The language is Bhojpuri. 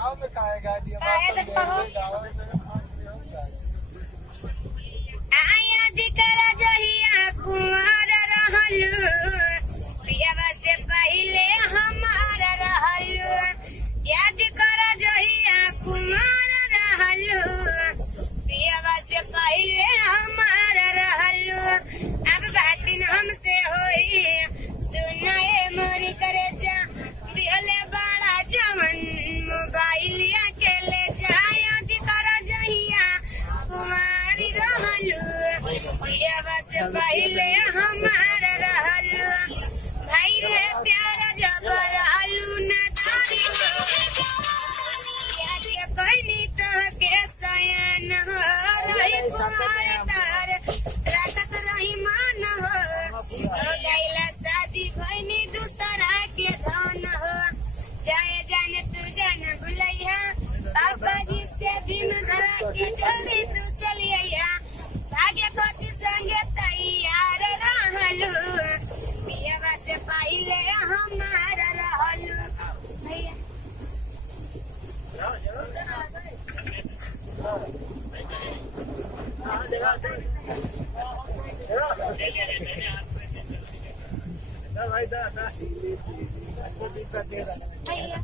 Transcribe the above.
गाँव में खाएगा आया दिकरा जहिया कुंवर रहलू पियवा से पहिले हमार रहलू याद कर जहिया कुंवर रहलू पियवा से पहिले हमार रहलू अब बातिन हमसे होई सुनाए मोरी करे जा दिले बड़ा जवन मोबाइलिया के ले जाया दिकरा जहिया कुंवारी रहलू पियवा से पहिले हमार रहलू भाई रे प्यार जबर आलू न तारी याद कोई तो के सयन हो रही कुमार तार राखत रही मान हो गईला शादी भइनी दूसरा के धन हो जाए जाने तू जान भुलैया पापा जी से दिन धरा के जल्दी तू चली आया भाग्य कोती संगे तैयार रहलू पियवा से पहिले हमार रहलू भैया भाई दा दिक्कत दे रहा है।